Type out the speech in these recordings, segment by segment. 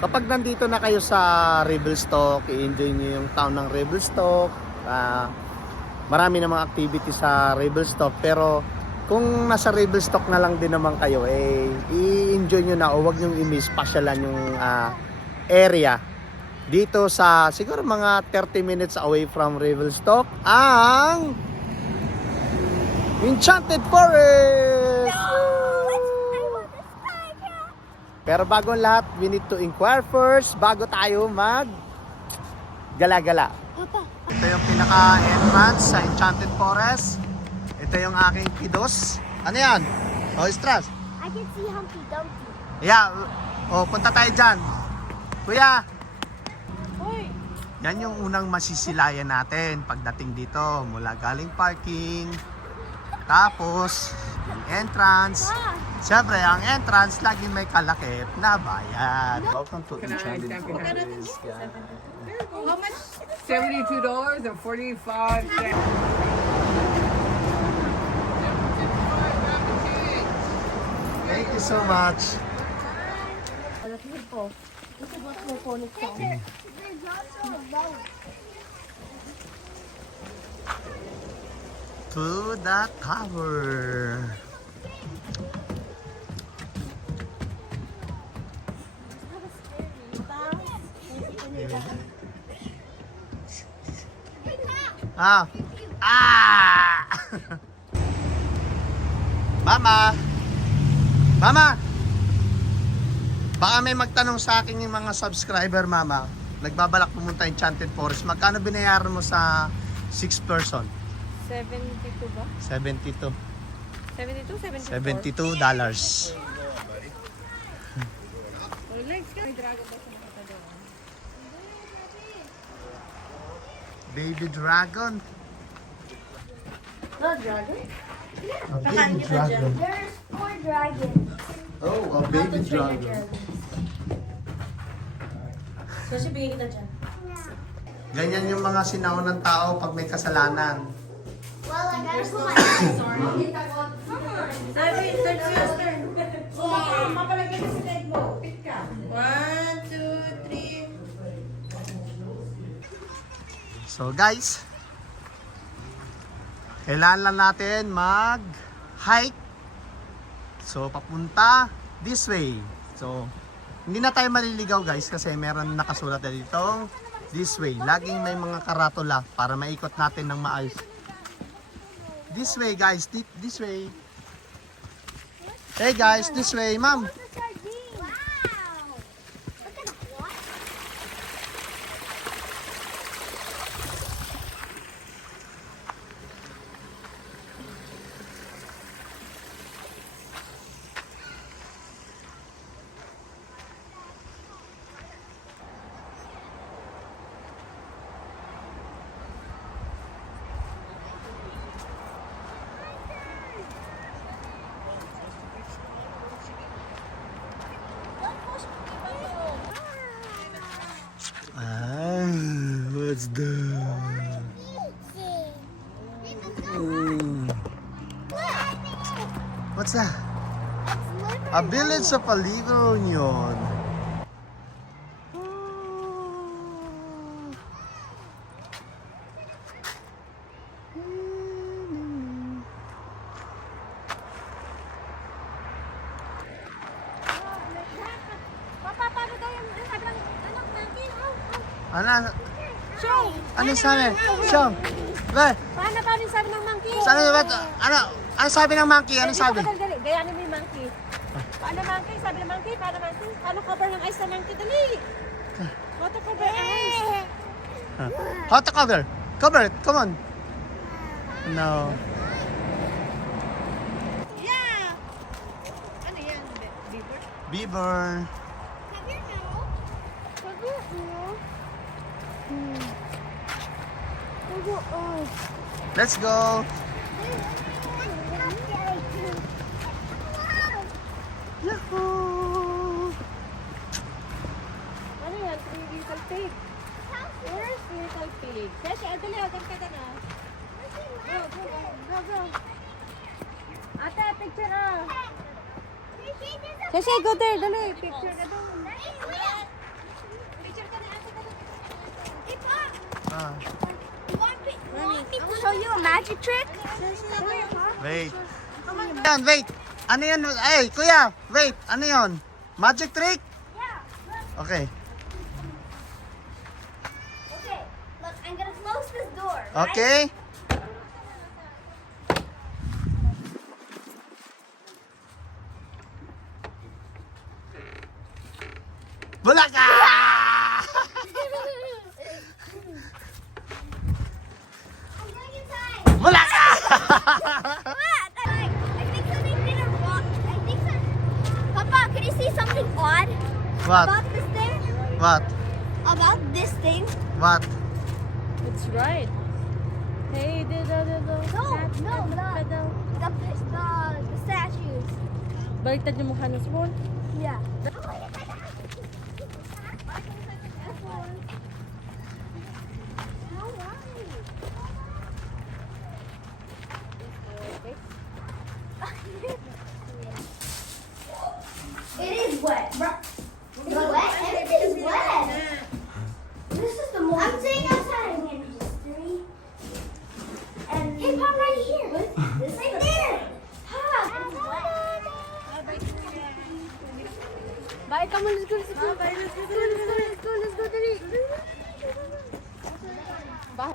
Kapag nandito na kayo sa Revelstoke, i-enjoy nyo yung town ng Revelstoke. Marami namang activity sa Revelstoke, pero kung nasa Revelstoke na lang din naman kayo, i-enjoy nyo na o wag nyo i-miss pasyalan yung area. Dito sa siguro mga 30 minutes away from Revelstoke, ang Enchanted Forest! Pero bago ang lahat, we need to inquire first bago tayo mag gala-gala. Ito yung pinaka-entrance sa Enchanted Forest. Ito yung aking kiddos. Ano yan? O, Stras? I can see Humpty Dumpty. Yeah. O, punta tayo dyan. Kuya! Hoy! Yan yung unang masisilayan natin pagdating dito. Mula galing parking. Tapos, yung entrance. Siyempre, ang entrance, lagi may kalakip na bayad. Welcome to Enchanted Forest. How much? $72 or 45 cents. Thank you so much. There's also a boat. To the tower. Ah. Ah! Mama! Mama! Baka may magtanong sa akin yung mga subscriber, Mama. Nagbabalak pumunta Enchanted Forest. Magkano binayaran mo sa 6 person? 72 ba? 72. 72? 72 74? dollars. Oh, legs ka. May dragon ba sa mata doon? Baby dragon. The dragon? A baby dragon. There's 4 dragons. Oh, a baby dragon. Kasi bigyan kita dyan. Ganyan yung mga sinaon ng tao pag may kasalanan. Well, I gotta put my eyes on. Sabi, third sister. Oh, mapalagay ka sa leg mo. Pick ka. 1, 2, 3. So guys, kailangan lang natin mag-hike. So papunta this way. So hindi na tayo maliligaw guys kasi meron nakasulat na dito this way. Laging may mga karatula para maikot natin ng maayos. This way guys, this way. Hey guys, this way, ma'am. Wow! Look at that. What? What's that? What's that? A village of a little union. Papa, paano daw yung sabi ng anak natin? Ano? Show! Ano sabi? Show. Be, Paano yung sabi ng monkey? ano sabi ng monkey? Ano sabi? Dali, gayanin mo yung monkey. Paano monkey? Sabi ng monkey, paano monkey? Paano cover ng eyes ng monkey? Dali! Paano cover ang eyes? How to cover? Cover it. Come on. No. Yeah! Ano yan? Beaver? Beaver. Cover no. Cover no. Cover eyes. Let's go. Yahoo! Ano yan? 3 little pig. Where's little pig? Kasi, dali, agad ka na. Go. Ate, picture ah. Kasi, go there. Dali, picture na doon. Want me to show you a magic trick? Wait. Yan, wait. Ano yan? Ay, kuya, wait. Ano yon? Magic trick? Yeah. Okay. Okay. Look, I'm gonna close this door. Right? Okay. Bulaga! I'm going inside. Bulaga! What? I think something didn't walk. I think some. Papa, can you see something odd What? about this thing? What? About this thing? What? It's right. Hey, No, the statues. Baliktad yung mukha ng spoon. Yeah. It is wet. It's wet? Everything's wet. This is the most. I'm sitting outside in history. And hey, Pop, right here. This right there. Pop, it's wet. Bye, come on, let's go, let's go. Bye, let's go, let's go, dali. Bye.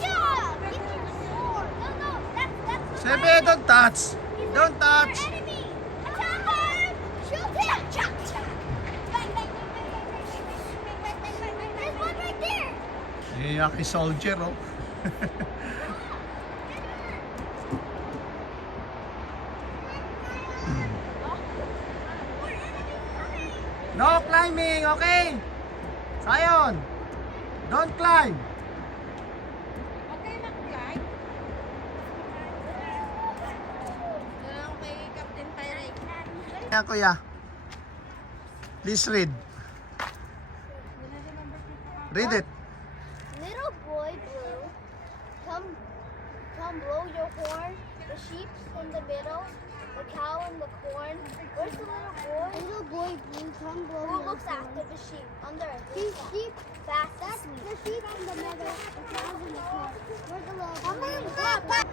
Yeah! Get your sword. No, that's Sebe, don't touch. Don't touch. your enemy. Attack him! Shoot him! Chop, chop. Bang, bang, bang, bang, bang, bang, bang, bang, bang, bang. There's one right there. Yaki soldier, oh. No climbing, okay? Sayon. Don't climb. Okay lang, guys. Okay, Captain Pirate. Yan, kuya. Please read. Read it. Little boy blue, come blow your horn. The sheep's in the middle, the cow in the corn. Where's the little boy? Little boy blue, come blow Who looks after the sheep? Under sheep. Fast. That's the sheep in the middle, the cow in the corn. Where's the little boy?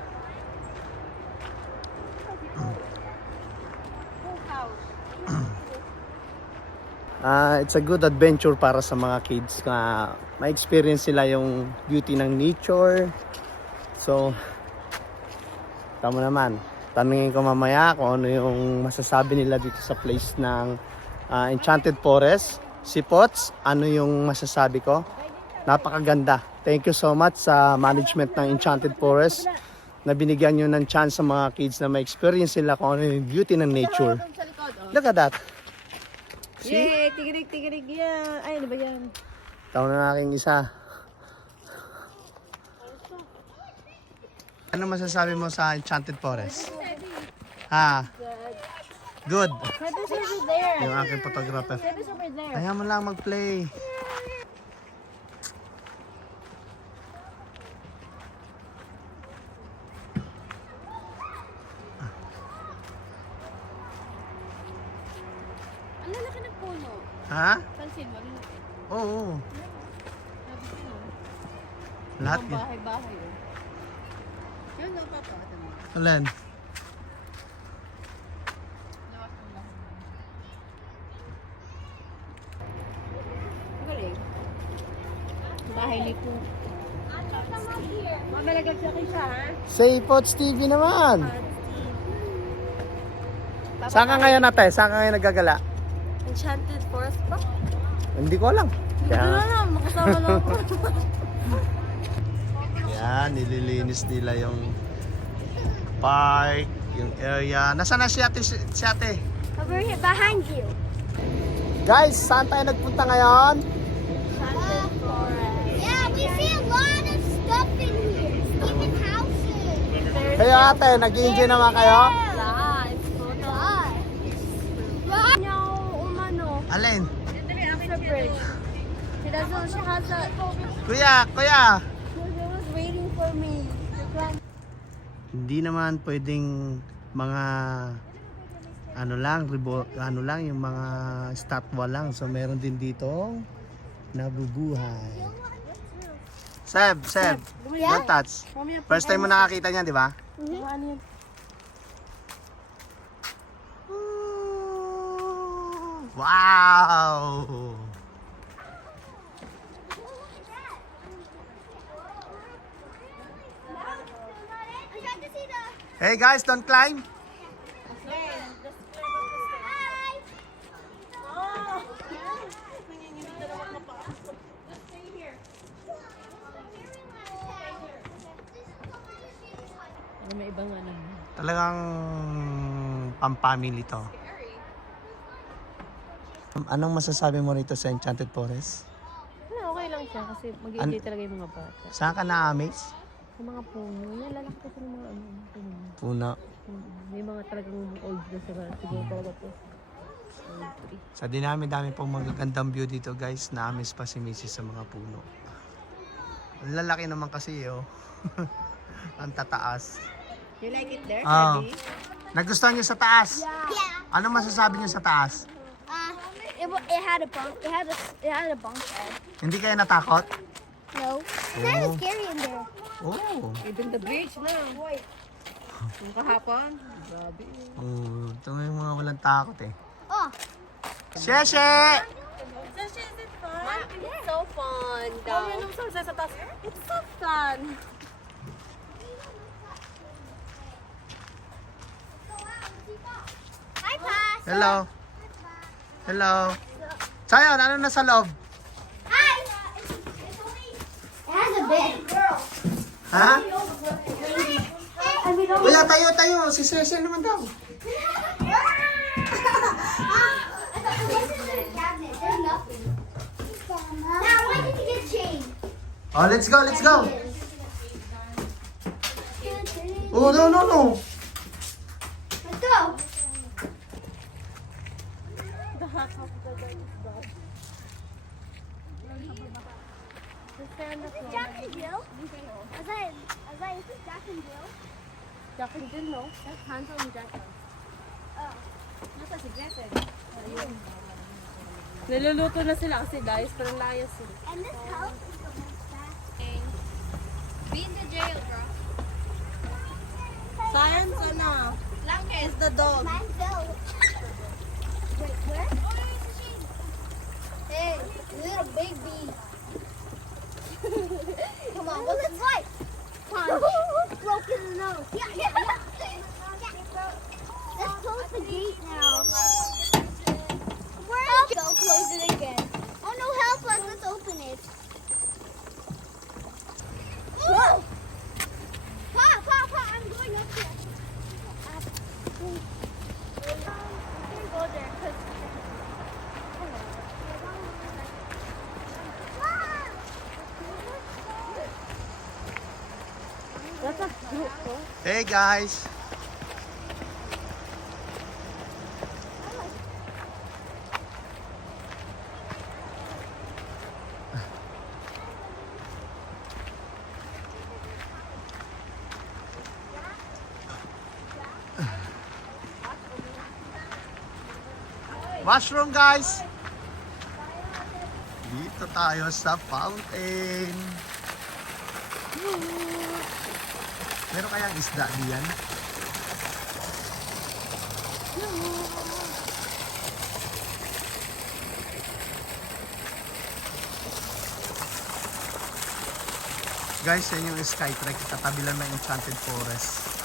It's a good adventure para sa mga kids na ma-experience sila yung beauty ng nature. So, tama naman. Tanungin ko mamaya kung ano yung masasabi nila dito sa place ng Enchanted Forest. Si Potts, ano yung masasabi ko? Napakaganda. Thank you so much sa management ng Enchanted Forest na binigyan nyo ng chance sa mga kids na ma-experience sila kung ano yung beauty ng nature. Sa likod, oh. Look at that. See? Yay, tigirig, tigirig yan. Ay, ano ba yan? Taon na aking isa. Ano masasabi mo sa Enchanted Forest? Ha? Good. Seben's over there. Yung aking photographer. Seben's over there. Ayaw mo lang mag-play. Ang lalaki ng puno. Ha? Pansin mo, lalaki. Oo. Sabi ko, no? Lahat Mga yun. bahay-bahay, oh. Yun, no, papa. Ito mo. Ulan. Lawas mo lang. Galing. Bahay lipo. Mamalagag sa akin siya, ha? Say Potts TV naman. Saan ka ngayon ate? Saan ka ngayon nagagala? Enchanted Forest ba? Hindi ko alam. Hindi ko na alam. Makasama lang ako. Yan, nililinis nila yung park, yung area. Nasaan na si ate? Si ate? Over here, behind you. Guys, saan tayo nagpunta ngayon? Yeah, we see a lot of stuff in here. Even houses. Kayo ate, nag-enjoy naman kayo? Yeah, it's full of. No, umano. Alin? The bridge. She doesn't. She has a. Kuya! She was waiting for me. Hindi naman pwedeng mga ano lang yung mga statwa lang. So meron din dito nabubuhay. Seb, don't touch. First time mo nakakita niyan, di ba? Wow! I'm trying to see the. Hey guys, don't climb. Hi. May ibang ano. Talagang pang-family to. Anong masasabi mo rito sa Enchanted Forest? Okay lang siya kasi mag-enjoy talaga yung mga bata. Saan ka na-amaze? Sa mga puno, yan lalaki kasi ng mga puno. Puno. May mga talagang old na sila. Siguro talaga po. Old tree. Sa dinami-dami pong magagandang view dito guys, na-amaze pa si Mrs. sa mga puno. Ang lalaki naman kasi oh. Ang tataas. You like it there, Ah. Abby? Nagustuhan niyo sa taas? Yeah. Ano masasabi niyo sa taas? It had a bunk. It had a bunk bed. Hindi kayo natakot? No. It's kind of scary in there. Oh. Even the bridge na. Yung kahapon. Grabe. Oh, ito yung mga walang takot eh. Oh. Sheshe! It's so fun. Oh, yun yung sa taas. It's so fun. Hi, Pass. Hello. Hello. Sayon, ano na sa loob? Hi. It has a bed. Ha? And we don't. Kuya, tayo. Si Sheshe naman daw. What's in the cabinet? There's nothing. Now, why did you get chained? Oh, let's go. Oh, no. Let's go. Is it Jack and Jill? As I is it Jack and Jill? Jack and Jill, no? That's Hansel and Gretel. Oh. Nasa si Gretel. Ayun. Niluluto na sila kasi guys, parang layas sila. And this house is the most fast. Be in the jail, bro. Science, ano? Lanka is the dog. Mine's Bill. Wait, where? Hey, little baby. Come on, what's this like? Broken the nose. Yeah. Let's close the gate now. Help. Go close it again. Oh no, help us. Let's open it. Whoa! Pa, I'm going up there. We can't go there because. That's a group, oh. Hey guys. Washroom guys. Dito tayo sa fountain. Meron kayang isda diyan? Guys, yan yung Skytrek. Katabi lang ng Enchanted Forest.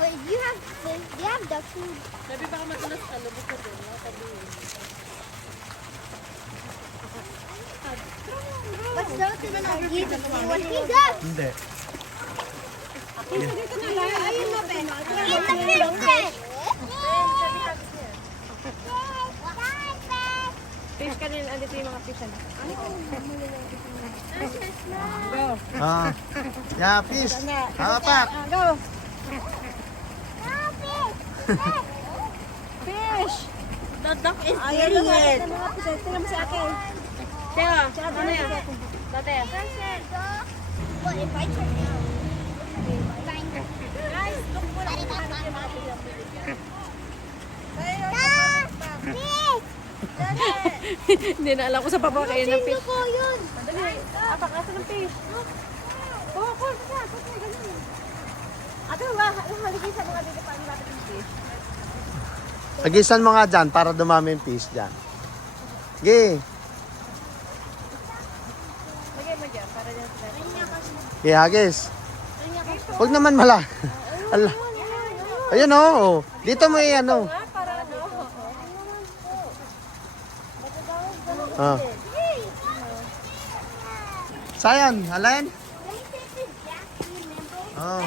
Wait, do you have duck food? Sabi baka matulas ka, lubog ka din. What's wrong with the turkey? Do you want to eat duck? Hindi. Ayun na, Ben. Eat the fish then. Fish ka din, andito yung mga fish. Yeah, fish. Pak. Go! Fish! The duck is eating it. Tingnan mo si ate. Teka, ano yan? Tate. Well, if I turn down. Guys, look mo lang. Hindi na alam ko sa baba kayo ng fish. ko yun. Apakasa ng fish. Oh, cool. Ganun. Ate, haligay sa mga dito paano natin yung fish. Hagisan mo nga dyan para dumami yung fish dyan. Sige. Lagay mo dyan, para dyan sa Okay, hagis. Huwag naman mala. Ala. Ayun oh. Dito mo ano. para ano. Ah. Sayan, alain? Oh.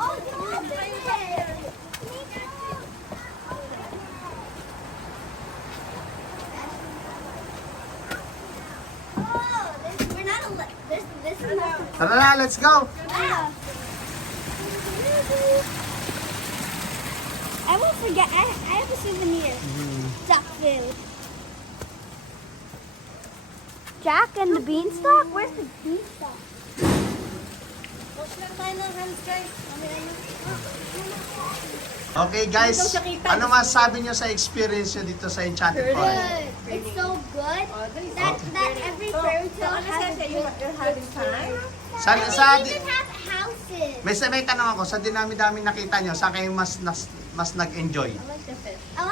Oh, you want to we're not this is not Tara na, let's go. I won't forget. I have a souvenir. Duck food. Jack and the beanstalk? Where's the beanstalk? Wash lang tayo ng hands, guys. Okay guys, ano masasabi nyo sa experience nyo dito sa Enchanted Forest? Good. It's so good. That every fairy tale has a good. You're having time? Sa, They sa, even have houses. may tanong ako, sa dinami-dami nakita nyo, saan kayo mas nag-enjoy? I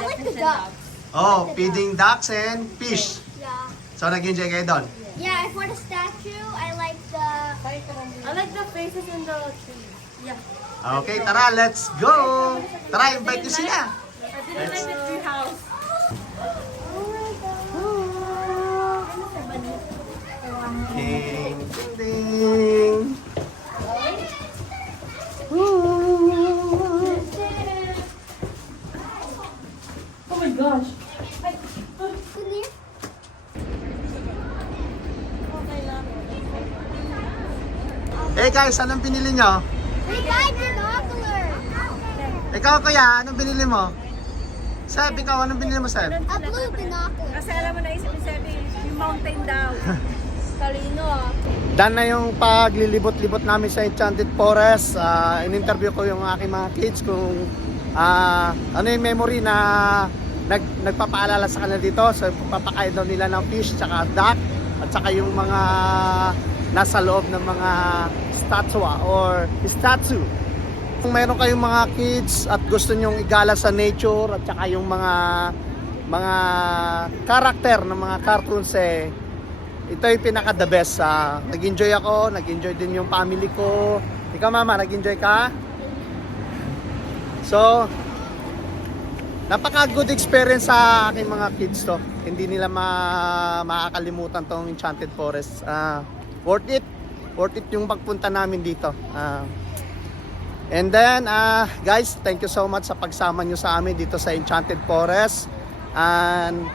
like the ducks. Oh, feeding ducks and fish. Yeah. So nag-enjoy kayo doon? Yeah, for the statue, I like the. I like the faces in the tree. Okay, tara, let's go! Tara, invite nyo sila. I didn't like the tree house. Ding, ding, ding. Oh my gosh. Hey guys, anong binili nyo? We got binocular. Ikaw kuya, anong binili mo? Seb, ikaw, anong binili mo Seb? A blue binocular. Kasi alam mo naisip ni Sebi, yung mountain daw. Talino ah. Done na yung paglilibot-libot namin sa Enchanted Forest. In-interview ko yung aking mga kids kung ano yung memory na nagpapaalala sa kanila dito. So papakain daw nila ng fish, tsaka duck, at saka yung mga nasa loob ng mga statue. Kung meron kayong mga kids at gusto nyong igala sa nature at saka yung mga karakter ng mga cartoons ito yung pinaka the best. Nag-enjoy ako, nag-enjoy din yung family ko. Ikaw mama, nag-enjoy ka? So, napaka good experience sa aking mga kids to. Hindi nila makakalimutan tong Enchanted Forest. Worth it yung pagpunta namin dito. And then, guys, thank you so much sa pagsama nyo sa amin dito sa Enchanted Forest. And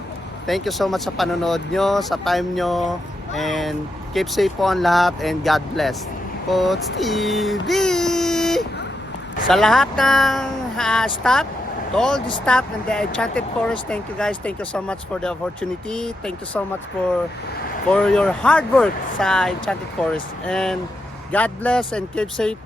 thank you so much sa panonood nyo, sa time nyo. And keep safe po ang lahat and God bless. Coach TV! Sa lahat ng staff, to all the staff in the Enchanted Forest, thank you guys. Thank you so much for the opportunity. Thank you so much for your hard work sa Enchanted Forest. And God bless and keep safe.